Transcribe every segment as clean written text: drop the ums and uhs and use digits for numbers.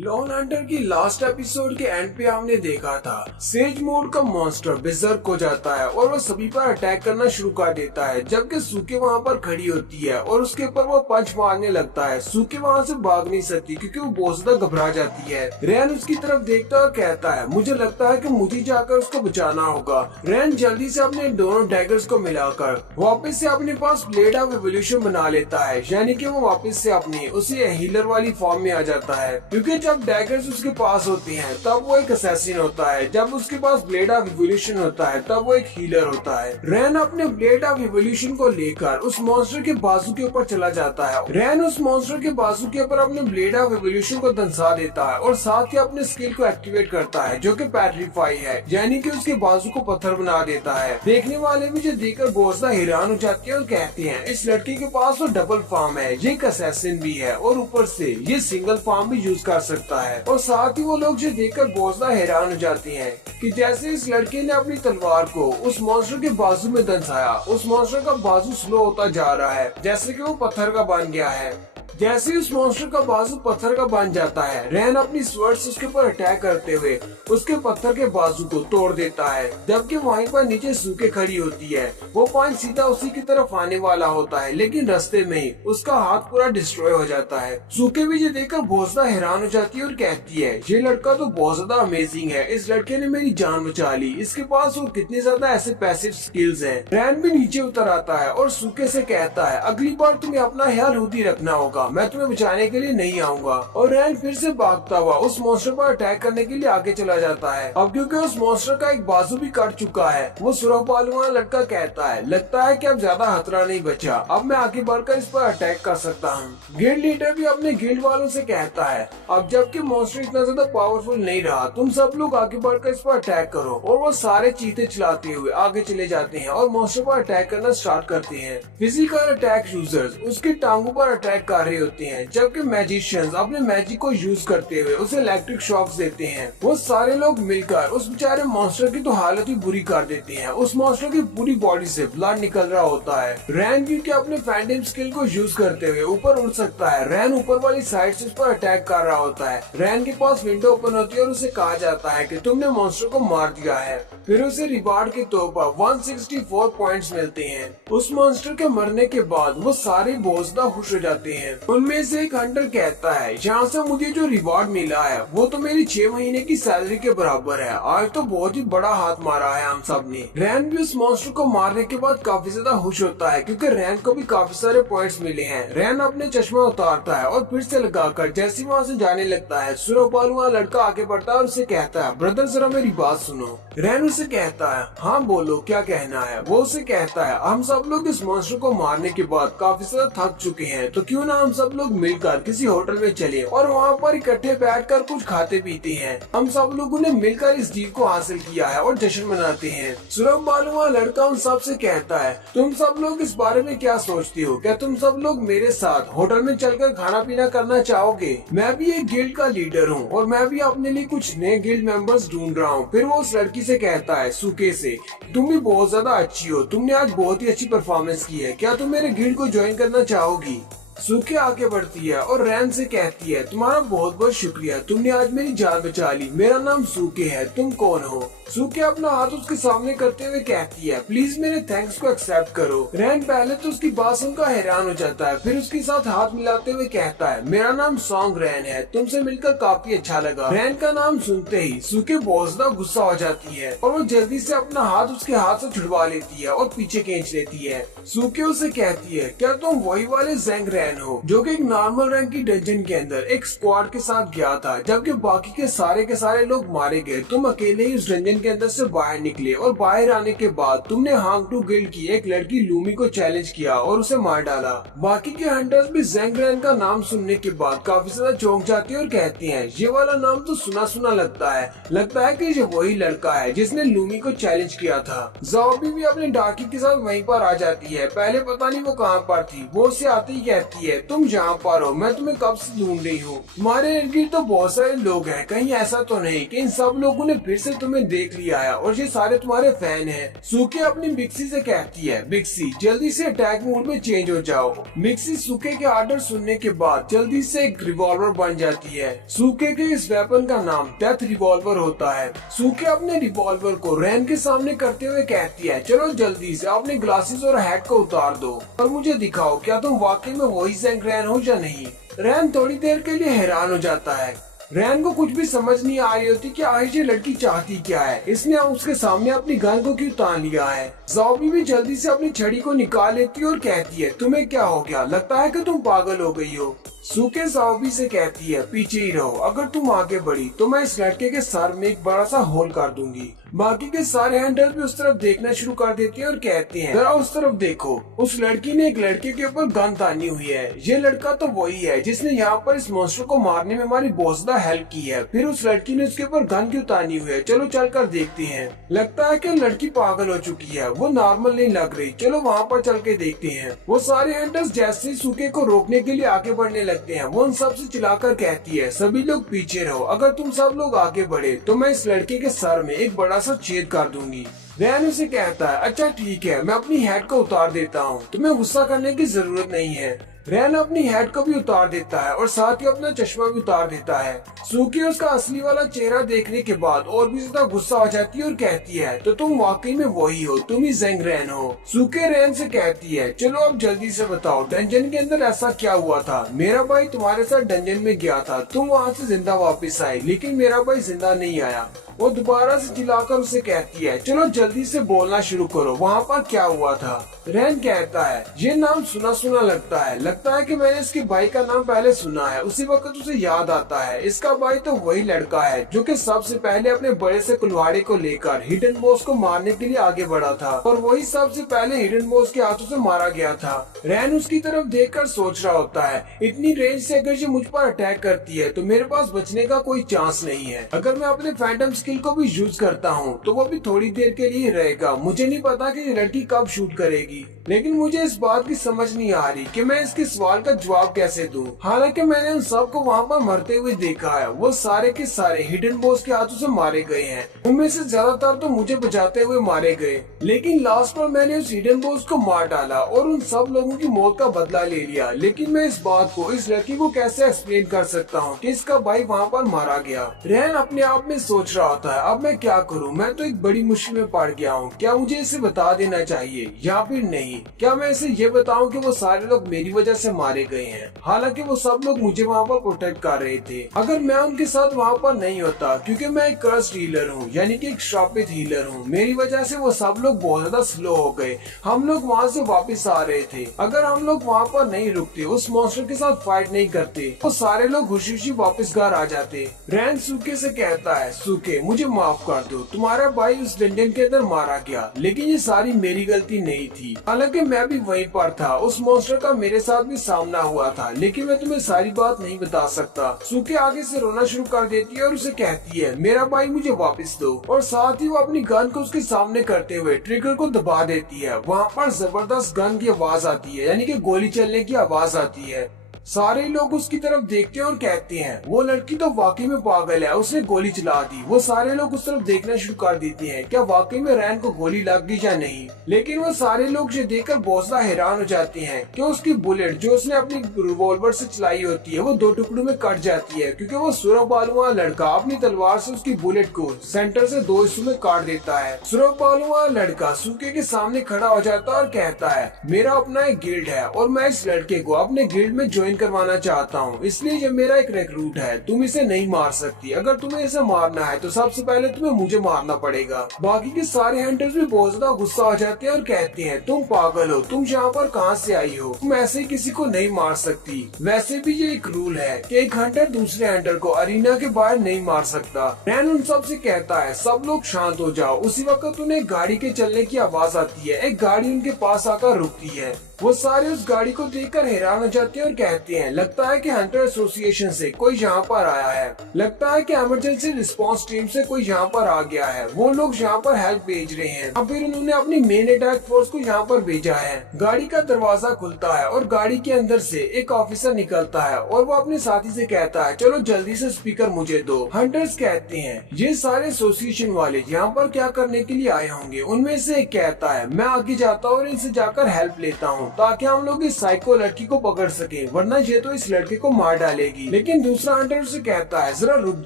Lawn Hunter की last episode के and पे हमने देखा था सेज मोड का मॉन्स्टर बिजर्क हो जाता है और वो सभी पर अटैक करना शुरू कर देता है, जबकि सूके वहाँ पर खड़ी होती है और उसके ऊपर वो पंच मारने लगता है। सूके वहाँ से भाग नहीं सकती क्योंकि वो बहुत ज्यादा घबरा जाती है। रैन उसकी तरफ देखता और कहता है मुझे लगता है कि मुझे जाकर उसको बचाना होगा। रैन जल्दी से अपने दोनों डैगर्स को मिलाकर वापस से अपने पास ब्लेड ऑफ एवोल्यूशन बना लेता है, यानी कि वो वापस से अपनी उसी हीलर वाली फॉर्म में आ जाता है। क्योंकि जब डैगर्स उसके पास होती हैं तब वो एक असैसिन होता है, जब उसके पास ब्लेड ऑफ इवोल्यूशन होता है तब वो एक हीलर होता है। रैन अपने ब्लेड ऑफ इवोल्यूशन को लेकर उस मॉन्स्टर के बाजू के ऊपर चला जाता है। रैन उस मॉन्स्टर के बाजू के ऊपर अपने ब्लेड ऑफ इवोल्यूशन को दंसा देता है और साथ ही अपने स्किल को एक्टिवेट करता है जो कि पेट्रीफाई है, यानी कि उसके बाजू को पत्थर बना देता है। देखने वाले भी जो देखकर बहुत ज्यादा हैरान हो जाते हैं और कहते हैं इस लड़के के पास तो डबल फॉर्म है, ये एक असैसिन भी है और ऊपर से ये सिंगल फॉर्म भी यूज कर सकता है। और साथ ही वो लोग जो देखकर बहुत ज्यादा हैरान हो जाते हैं कि जैसे इस लड़के ने अपनी तलवार को उस मॉन्स्टर के बाजू में दंसाया, उस मॉन्स्टर का बाजू स्लो होता जा रहा है जैसे कि वो पत्थर का बन गया है। जैसे उस मॉन्स्टर का बाजू पत्थर का बन जाता है, रैन अपनी स्वर्ड से उसके ऊपर अटैक करते हुए उसके पत्थर के बाजू को तोड़ देता है, जबकि वहीं पर नीचे सूके खड़ी होती है। वो पंच सीधा उसी की तरफ आने वाला होता है, लेकिन रास्ते में ही उसका हाथ पूरा डिस्ट्रॉय हो जाता है। सूके भी ये देखकर बहुत ज्यादा हैरान हो जाती है और कहती है ये लड़का तो बहुत ज्यादा अमेजिंग है, इस लड़के ने मेरी जान बचा ली, इसके पास और कितने ज्यादा ऐसे पैसिव स्किल्स हैं। रैन भी नीचे उतर आता है और सूके से कहता है अगली बार तुम्हें अपना ख्याल खुद ही रखना होगा, मैं तुम्हें बचाने के लिए नहीं आऊंगा। और रैन फिर से भागता हुआ उस मॉन्स्टर पर अटैक करने के लिए आगे चला जाता है। अब क्योंकि उस मॉन्स्टर का एक बाजू भी कट चुका है, वो सुरख बालों वाला लड़का कहता है लगता है कि अब ज्यादा खतरा नहीं बचा, अब मैं आगे बढ़कर इस पर अटैक कर सकता हूँ। गिल्ड लीडर भी अपने गिल्ड वालों से कहता है अब जबकि मॉन्स्टर इतना ज्यादा पावरफुल नहीं रहा, तुम सब लोग आगे बढ़कर इस पर अटैक करो। और वो सारे चीते चलाते हुए आगे चले जाते हैं और मॉन्स्टर पर अटैक करना स्टार्ट करते हैं। फिजिकल अटैक यूजर्स उसके टांगों पर अटैक कर रहे होते हैं, जबकि मैजिशियंस अपने मैजिक को यूज करते हुए उसे इलेक्ट्रिक शॉक्स देते हैं। वो सारे लोग मिलकर उस बेचारे मॉन्स्टर की तो हालत ही बुरी कर देते हैं। उस मॉन्स्टर की पूरी बॉडी से ब्लड निकल रहा होता है। रैन क्योंकि अपने फैंटम स्किल को यूज करते हुए ऊपर उड़ सकता है, रैन ऊपर वाली साइड से उस पर अटैक कर रहा होता है। रैन के पास विंडो ओपन होती है और उसे कहा जाता है कि तुमने मॉन्स्टर को मार दिया है। फिर उसे रिवार्ड के तौर पर 164 पॉइंट्स मिलते हैं। उस मॉन्स्टर के मरने के बाद वो सारे बहुत ज्यादा खुश हो जाते हैं। उनमें से एक हंटर कहता है यहाँ से मुझे जो रिवार्ड मिला है वो तो मेरी 6 महीने की सैलरी के बराबर है, आज तो बहुत ही बड़ा हाथ मारा है हम सब ने। रैन भी उस मॉन्स्टर को मारने के बाद काफी ज्यादा खुश होता है क्योंकि रैन को भी काफी सारे पॉइंट्स मिले हैं। रैन अपने चश्मा उतारता है और फिर से लगाकर जैसे वहाँ से जाने लगता है, सुरख बालों वाला लड़का आगे बढ़ता है और उसे कहता है ब्रदर जरा मेरी बात सुनो। रैन उसे कहता है हाँ बोलो क्या कहना है। वो उसे कहता है हम सब लोग इस मॉन्स्टर को मारने के बाद काफी ज्यादा थक चुके हैं, तो क्यों ना हम सब लोग मिलकर किसी होटल में चले और वहाँ पर इकट्ठे बैठकर कुछ खाते पीते हैं। हम सब लोगों ने मिलकर इस जीत को हासिल किया है और जश्न मनाते हैं। सुरख बालों वाला लड़का उन सब से कहता है तुम सब लोग इस बारे में क्या सोचते हो, क्या तुम सब लोग मेरे साथ होटल में चलकर खाना पीना करना चाहोगे? मैं भी एक गिल्ड का लीडर हूँ और मैं भी अपने लिए कुछ नए गिल्ड मेंबर्स ढूंढ रहा हूँ। फिर वो उस लड़की से कहता है सूके से तुम भी बहुत ज्यादा अच्छी हो, तुमने आज बहुत ही अच्छी परफॉर्मेंस की है, क्या तुम मेरे गिल्ड को ज्वाइन करना चाहोगी? सूके आगे बढ़ती है और रैन से कहती है तुम्हारा बहुत बहुत शुक्रिया, तुमने आज मेरी जान बचा ली, मेरा नाम सूके है, तुम कौन हो? सूके अपना हाथ उसके सामने करते हुए कहती है प्लीज मेरे थैंक्स को एक्सेप्ट करो। रैन पहले तो उसकी बात सुनकर हैरान हो जाता है, फिर उसके साथ हाथ मिलाते हुए कहता है मेरा नाम सॉन्ग रैन है, तुमसे मिलकर काफी अच्छा लगा। रैन का नाम सुनते ही सूके बहुत ज्यादा गुस्सा हो जाती है और वो जल्दी से अपना हाथ उसके हाथ से छुड़वा लेती है और पीछे खींच लेती है। सूके उसे कहती है क्या तुम वही वाले ज़ेंग रैन हो जो कि एक नॉर्मल रैंक की डंजन के अंदर एक स्क्वाड के साथ गया था, जबकि बाकी के सारे लोग मारे गए, तुम अकेले ही उस डंजन के अंदर से बाहर निकले और बाहर आने के बाद तुमने हांग टू गिल्ड की एक लड़की लूमी को चैलेंज किया और उसे मार डाला। बाकी के हंटर्स भी ज़ेंग रैन का नाम सुनने के बाद काफी ज्यादा चौंक जाते हैं और कहते हैं ये वाला नाम तो सुना सुना लगता है कि ये वही लड़का है जिसने लूमी को चैलेंज किया था। ज़ॉम्बी भी अपने डाकी के साथ वहीं पर आ जाती है, पहले पता नहीं वो कहाँ पर थी, वो उसे आते ही कहती है तुम जहाँ पर हो मैं तुम्हें कब से ढूंढ रही हूँ, तुम्हारे इर्द गिर्द तो बहुत सारे लोग हैं, कहीं ऐसा तो नहीं कि इन सब लोगों ने फिर से तुम्हें देख देख लिया है और ये सारे तुम्हारे फैन हैं। सूके अपनी मिक्सी से कहती है, मिक्सी जल्दी से अटैक मोड में चेंज हो जाओ। मिक्सी सूके के ऑर्डर सुनने के बाद जल्दी से एक रिवॉल्वर बन जाती है। सूके के इस वेपन का नाम डेथ रिवॉल्वर होता है। सूके अपने रिवॉल्वर को रैन के सामने करते हुए कहती है, चलो जल्दी से अपने ग्लासेस और हैट को उतार दो और मुझे दिखाओ क्या तुम वाकई में वही ज़ेंग रैन हो या नहीं। रैन थोड़ी देर के लिए हैरान हो जाता है। रैन को कुछ भी समझ नहीं आ रही होती कि आखिर ये लड़की चाहती क्या है। इसने उसके सामने अपनी गन को क्यों तान लिया है। ज़ॉम्बी भी जल्दी से अपनी छड़ी को निकाल लेती है और कहती है, तुम्हें क्या हो गया, लगता है कि तुम पागल हो गई हो। सूके ज़ॉम्बी से कहती है, पीछे ही रहो, अगर तुम आगे बढ़ी तो मैं इस लड़के के सर में एक बड़ा सा होल कर दूंगी। बाकी के सारे हंटर्स भी उस तरफ देखना शुरू कर देते हैं और कहते हैं, जरा उस तरफ देखो, उस लड़की ने एक लड़के के ऊपर गन तानी हुई है। ये लड़का तो वही है जिसने यहाँ पर इस मॉन्स्टर को मारने में हमारी बहुत ज्यादा हेल्प की है। फिर उस लड़की ने उसके ऊपर गन क्यों तानी हुई है, चलो चल कर देखते हैं। लगता है कि लड़की पागल हो चुकी है, वो नॉर्मल नहीं लग रही, चलो वहाँ पर चल के देखते हैं। वो सारे हंटर्स जैसे ही सूके को रोकने के लिए आगे बढ़ने लगते हैं, वो उन सबसे चिल्लाकर कहती है, सभी लोग पीछे रहो, अगर तुम सब लोग आगे बढ़े तो मैं इस लड़के के सर में एक बड़ा सा छेद कर दूंगी। रैन उसे कहता है, अच्छा ठीक है, मैं अपनी हैट को उतार देता हूँ, तुम्हें गुस्सा करने की जरूरत नहीं है। रैन अपनी हैट को भी उतार देता है और साथ ही अपना चश्मा भी उतार देता है। सूकी उसका असली वाला चेहरा देखने के बाद और भी ज्यादा गुस्सा हो जाती है और कहती है, तो तुम वाकई में वही हो, तुम ही ज़ेंग रैन हो। सूके रैन से कहती है, चलो अब जल्दी से बताओ डंजन के अंदर ऐसा क्या हुआ था। मेरा भाई तुम्हारे साथ डंजन में गया था, तुम वहाँ से जिंदा वापस आए, लेकिन मेरा भाई जिंदा नहीं आया। वो दोबारा से चिल्लाकर उसे कहती है, चलो जल्दी से बोलना शुरू करो, वहाँ पर क्या हुआ था। रैन कहता है, ये नाम सुना सुना लगता है कि मैंने इसके भाई का नाम पहले सुना है। उसी वक्त उसे याद आता है, इसका भाई तो वही लड़का है जो कि सबसे पहले अपने बड़े से कुल्हाड़ी को लेकर हिडन बॉस को मारने के लिए आगे बढ़ा था और वही सबसे पहले हिडन बॉस के हाथों से मारा गया था। रैन उसकी तरफ देखकर सोच रहा होता है, इतनी रेंज से अगर ये मुझ पर अटैक करती है तो मेरे पास बचने का कोई चांस नहीं है। अगर मैं अपने फैंटम स्किल को भी यूज करता हूँ तो वो भी थोड़ी देर के लिए रहेगा। मुझे नहीं पता कि ये लड़की कब शूट करेगी, लेकिन मुझे इस बात की समझ नहीं आ रही कि मैं इसके सवाल का जवाब कैसे दूं। हालांकि मैंने उन सबको वहाँ पर मरते हुए देखा है, वो सारे के सारे हिडन बॉस के हाथों से मारे गए हैं। उनमें से ज्यादातर तो मुझे बचाते हुए मारे गए, लेकिन लास्ट पर मैंने उस हिडन बॉस को मार डाला और उन सब लोगों की मौत का बदला ले लिया। लेकिन मैं इस बात को इस लड़की को कैसे एक्सप्लेन कर सकता हूँ कि इसका भाई वहाँ पर मारा गया। रैन अपने आप में सोच रहा होता है, अब मैं क्या करूँ, मैं तो एक बड़ी मुश्किल में पड़ गया हूँ। क्या मुझे इसे बता देना चाहिए या फिर नहीं? क्या मैं इसे ये बताऊं कि वो सारे लोग मेरी वजह से मारे गए हैं? हालांकि वो सब लोग मुझे वहाँ पर प्रोटेक्ट कर रहे थे। अगर मैं उनके साथ वहाँ पर नहीं होता, क्योंकि मैं एक कर्स्ड हीलर हूँ, यानी कि एक श्रापित हीलर हूँ, मेरी वजह से वो सब लोग बहुत ज्यादा स्लो हो गए। हम लोग वहाँ से वापस आ रहे थे, अगर हम लोग वहाँ पर नहीं रुकते, उस मॉन्स्टर के साथ फाइट नहीं करते, तो सारे लोग खुशी खुशी वापस घर आ जाते। रैन सूके से कहता है, सूके मुझे माफ कर दो, तुम्हारा भाई उस डंजन के अंदर मारा गया, लेकिन ये सारी मेरी गलती नहीं थी। हालांकि मैं भी वहीं पर था, उस मॉन्स्टर का मेरे साथ भी सामना हुआ था, लेकिन मैं तुम्हें सारी बात नहीं बता सकता। सूके आगे से रोना शुरू कर देती है और उसे कहती है, मेरा भाई मुझे वापस दो, और साथ ही वो अपनी गन को उसके सामने करते हुए ट्रिगर को दबा देती है। वहाँ पर जबरदस्त गन की आवाज आती है, यानी कि गोली चलने की आवाज आती है। सारे लोग उसकी तरफ देखते हैं और कहते हैं, वो लड़की तो वाकई में पागल है, उसने गोली चला दी। वो सारे लोग उस तरफ देखना शुरू कर देते हैं, क्या वाकई में रैन को गोली लग गई या नहीं। लेकिन वो सारे लोग ये देखकर बहुत ज्यादा हैरान हो जाते हैं कि उसकी बुलेट जो उसने अपनी रिवॉल्वर से चलाई होती है वो दो टुकड़ों में कट जाती है, क्योंकि वो सुरख बालू वाला लड़का अपनी तलवार से उसकी बुलेट को सेंटर से दो हिस्सों में काट देता है। सुरख बालू वाला लड़का सूके के सामने खड़ा हो जाता है और कहता है, मेरा अपना एक गिल्ड है और मैं इस लड़के को अपने गिल्ड में ज्वाइन करवाना चाहता हूँ, इसलिए ये मेरा एक रिक्रूट है, तुम इसे नहीं मार सकती। अगर तुम्हें इसे मारना है तो सबसे पहले तुम्हें मुझे मारना पड़ेगा। बाकी के सारे हंटर्स भी बहुत ज्यादा गुस्सा हो जाते हैं और कहते हैं, तुम पागल हो, तुम यहाँ पर कहाँ से आई हो, तुम ऐसे ही किसी को नहीं मार सकती। वैसे भी ये एक रूल है कि एक हंटर दूसरे हंटर को अरीना के बाहर नहीं मार सकता। रैन उन सब से कहता है, सब लोग शांत हो जाओ। उसी वक्त उन्हें गाड़ी के चलने की आवाज आती है, एक गाड़ी उनके पास आकर रुकती है। वो सारे उस गाड़ी को देखकर हैरान हो जाते हैं और कहते हैं लगता है कि हंटर एसोसिएशन से कोई यहाँ पर आया है, लगता है कि इमरजेंसी रिस्पांस टीम से कोई यहाँ पर आ गया है, वो लोग यहाँ पर हेल्प भेज रहे हैं। अब फिर उन्होंने अपनी मेन अटैक फोर्स को यहाँ पर भेजा है। गाड़ी का दरवाजा खुलता है और गाड़ी के अंदर से एक ऑफिसर निकलता है और वो अपने साथी से कहता है चलो जल्दी से स्पीकर मुझे दो। हंटर्स कहते हैं ये सारे एसोसिएशन वाले यहाँ पर क्या करने के लिए आए होंगे। उनमें से एक कहता है मैं आगे जाता हूँ और इनसे जाकर हेल्प लेता हूँ ताकि हम लोग इस साइको लड़की को पकड़ सके, वरना ये तो इस लड़के को मार डालेगी। लेकिन दूसरा हंटर से कहता है जरा रुक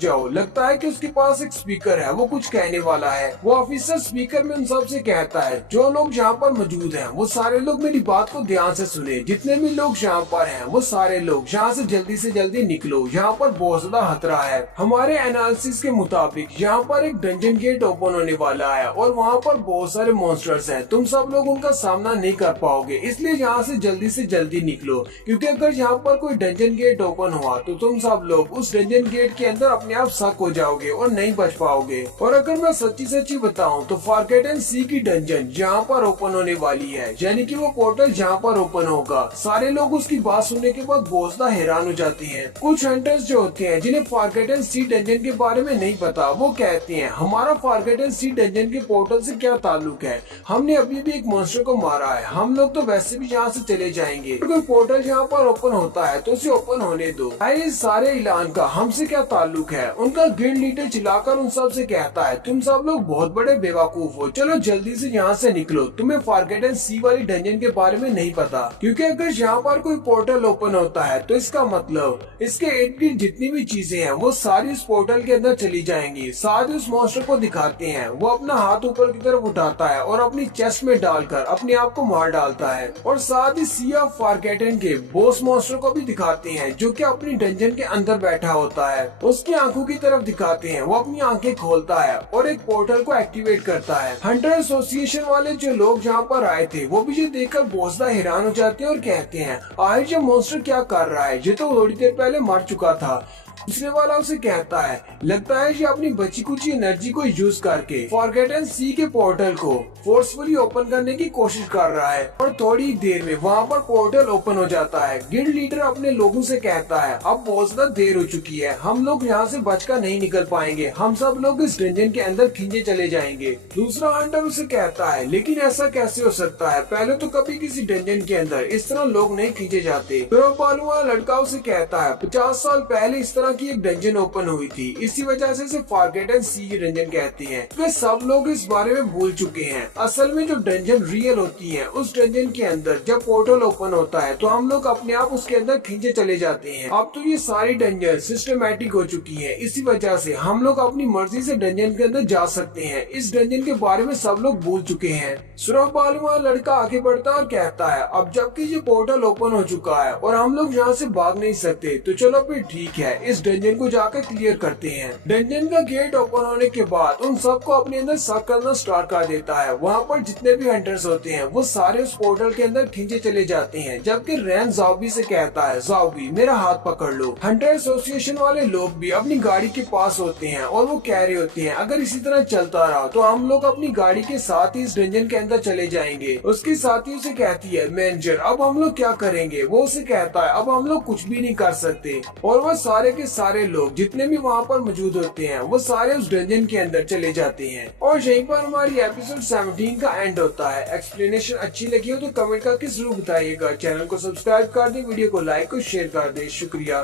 जाओ, लगता है कि उसके पास एक स्पीकर है, वो कुछ कहने वाला है। वो ऑफिसर स्पीकर में उन सब से कहता है जो लोग यहाँ पर मौजूद हैं वो सारे लोग मेरी बात को ध्यान से सुने, जितने भी लोग यहाँ पर हैं वो सारे लोग यहाँ से जल्दी निकलो, यहाँ पर बहुत ज्यादा खतरा है। हमारे एनालिसिस के मुताबिक यहाँ पर एक डंजन गेट ओपन होने वाला है और वहाँ पर बहुत सारे मॉन्स्टर्स हैं, तुम सब लोग उनका सामना नहीं कर पाओगे, इसलिए यहाँ से जल्दी निकलो, क्योंकि अगर यहाँ पर कोई डंजन गेट ओपन हुआ तो तुम सब लोग उस डंजन गेट के अंदर अपने आप सक हो जाओगे और नहीं बच पाओगे। और अगर मैं सच्ची बताऊं तो फॉरगेटन सी की डंजन यहाँ पर ओपन होने वाली है, यानी कि वो पोर्टल यहाँ पर ओपन होगा। सारे लोग उसकी बात सुनने के बाद बहुत ज्यादा हैरान हो जाते हैं। कुछ हंटर्स जो होते हैं जिन्हें फॉरगेटन सी डंजन के बारे में नहीं पता, वो कहते हैं हमारा फॉरगेटन सी डंजन के पोर्टल से क्या ताल्लुक है, हमने अभी भी एक मॉन्स्टर को मारा है, हम लोग तो वैसे भी यहाँ से चले जाएंगे, कोई पोर्टल यहाँ पर ओपन होता है तो उसे ओपन होने दो। इस सारे ऐलान का हमसे क्या ताल्लुक है। उनका गिल्ड लीडर चिल्लाकर उन सब से कहता है तुम सब लोग बहुत बड़े बेवकूफ हो, चलो जल्दी से यहाँ से निकलो, तुम्हें फॉरगेटन सी वाली डंजन के बारे में नहीं पता, क्योंकि अगर यहाँ पर कोई पोर्टल ओपन होता है तो इसका मतलब इसके इर्द गिर्द जितनी भी चीजें हैं वो सारी उस पोर्टल के अंदर चली जाएंगी। साथ ही उस मॉन्स्टर को दिखाते हैं, वो अपना हाथ ऊपर की तरफ उठाता है और अपनी चेस्ट में डालकर अपने आप को मार डालता है। और साथ ही सी ऑफ फॉरगेटन के बॉस मॉन्स्टर को भी दिखाते हैं जो कि अपनी डंजन के अंदर बैठा होता है। उसकी आंखों की तरफ दिखाते हैं, वो अपनी आंखें खोलता है और एक पोर्टल को एक्टिवेट करता है। हंटर एसोसिएशन वाले जो लोग यहाँ पर आए थे वो भी ये देखकर बहुत ज्यादा हैरान हो जाते हैं और कहते हैं आखिर ये मॉन्स्टर क्या कर रहा है, ये तो थोड़ी देर पहले मर चुका था। दूसरे वाला उसे कहता है लगता है ये अपनी बची कुछ एनर्जी को यूज करके फॉरगेटन सी के पोर्टल को फोर्सफुली ओपन करने की कोशिश कर रहा है। और थोड़ी देर में वहाँ पर पोर्टल ओपन हो जाता है। गिल्ड लीडर अपने लोगों से कहता है अब बहुत ज्यादा देर हो चुकी है, हम लोग यहाँ से बचकर नहीं निकल पाएंगे, हम सब लोग इस डंजन के अंदर खींचे चले जाएंगे। दूसरा हंटर उसे कहता है लेकिन ऐसा कैसे हो सकता है, पहले तो कभी किसी डंजन के अंदर इस तरह लोग नहीं खींचे जाते। तो बालू वाला लड़का उसे कहता है 50 साल पहले इस तरह की एक डंजन ओपन हुई थी, इसी वजह से इसे फॉरगेटन सी की डंजन कहते हैं। वे सब लोग इस बारे में भूल चुके हैं। असल में जो डंजन रियल होती है, उस डंजन के अंदर जब पोर्टल ओपन होता है तो हम लोग अपने आप उसके अंदर खींचे चले जाते हैं। अब तो ये सारी डंजन सिस्टमेटिक हो चुकी है, इसी वजह से हम लोग अपनी मर्जी से डंजन के अंदर जा सकते हैं। इस डंजन के बारे में सब लोग भूल चुके हैं। सुरख बालू वाला लड़का आगे बढ़ता है और कहता है अब जबकि ये पोर्टल ओपन हो चुका है और हम लोग यहाँ से भाग नहीं सकते तो चलो फिर ठीक है, इस डंजन को जाकर क्लियर करते हैं। डंजन का गेट ओपन होने के बाद उन सबको अपने अंदर शक करना स्टार्ट कर देता है। वहाँ पर जितने भी हंटर्स होते हैं वो सारे उस पोर्टल के अंदर खींचे चले जाते हैं, जबकि रैन ज़ॉम्बी से कहता है ज़ॉम्बी मेरा हाथ पकड़ लो। हंटर एसोसिएशन वाले लोग भी अपनी गाड़ी के पास होते हैं और वो कह रहे होते हैं अगर इसी तरह चलता रहा तो हम लोग अपनी गाड़ी के साथ ही इस डंजन के अंदर चले जाएंगे। उसकी साथी उसे कहती है मैनेजर अब हम लोग क्या करेंगे। वो उसे कहता है अब हम लोग कुछ भी नहीं कर सकते। और वो सारे के सारे लोग जितने भी वहाँ पर मौजूद होते हैं वो सारे उस डंजन के अंदर चले जाते हैं। और यहीं पर हमारी एपिसोड 17 का एंड होता है। एक्सप्लेनेशन अच्छी लगी हो तो कमेंट करके जरूर बताइएगा। चैनल को सब्सक्राइब कर दें, वीडियो को लाइक और शेयर कर दें। शुक्रिया।